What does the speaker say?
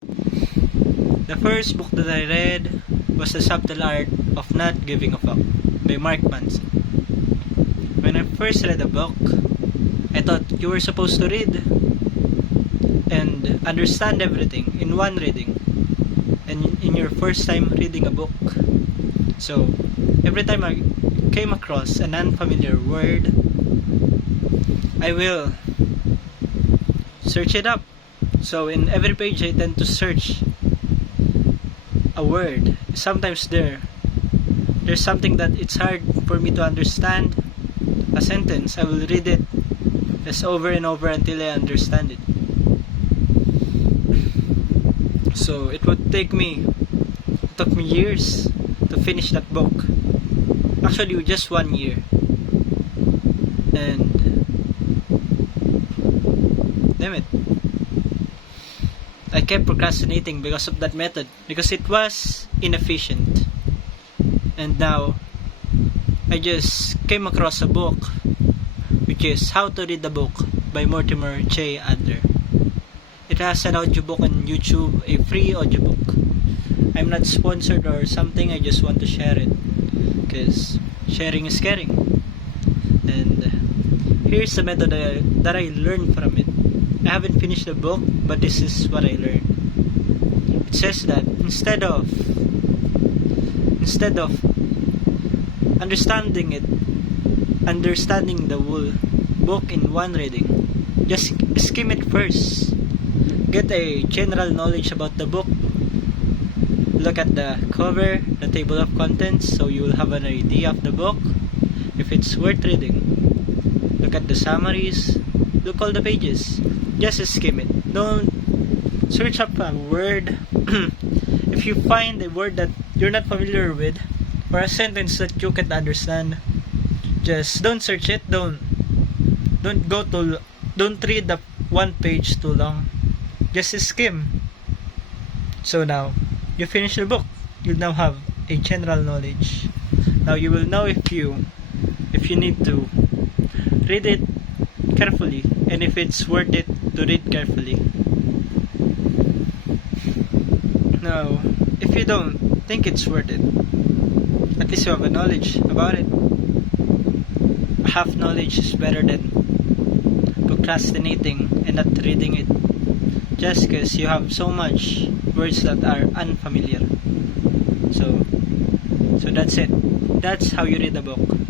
The first book that I read was The Subtle Art of Not Giving a Fuck by Mark Manson. When I first read the book, I thought you were supposed to read and understand everything in one reading and in your first time reading a book. So, every time I came across an unfamiliar word, I will search it up. So, in every page, I tend to search a word. Sometimes there's something that it's hard for me to understand. A sentence, I will read it just over and over until I understand it. So it took me years to finish that book. Actually, just 1 year. And damn it, I kept procrastinating because of that method, because it was inefficient. And now I just came across a book, which is How to Read the Book by Mortimer J. Adler. It has an audiobook on YouTube, a free audiobook. I'm not sponsored or something, I just want to share it, because sharing is caring. And here's the method that I learned from it. I haven't finished the book, but this is what I learned. It says that instead of understanding the whole book in one reading, just skim it first. Get a general knowledge about the book. Look at the cover, the table of contents, so you will have an idea of the book, if it's worth reading. Look at the summaries. Look all the pages. Just skim it. Don't search up a word. If you find a word that you're not familiar with, or a sentence that you can't understand, just don't search it. Don't read the one page too long. Just skim. So now you finish the book. You now have a general knowledge. Now you will know if you need to read it carefully, and if it's worth it to read carefully. Now, if you don't think it's worth it, at least you have a knowledge about it. Half knowledge is better than procrastinating and not reading it, just because you have so much words that are unfamiliar. So that's it. That's how you read a book.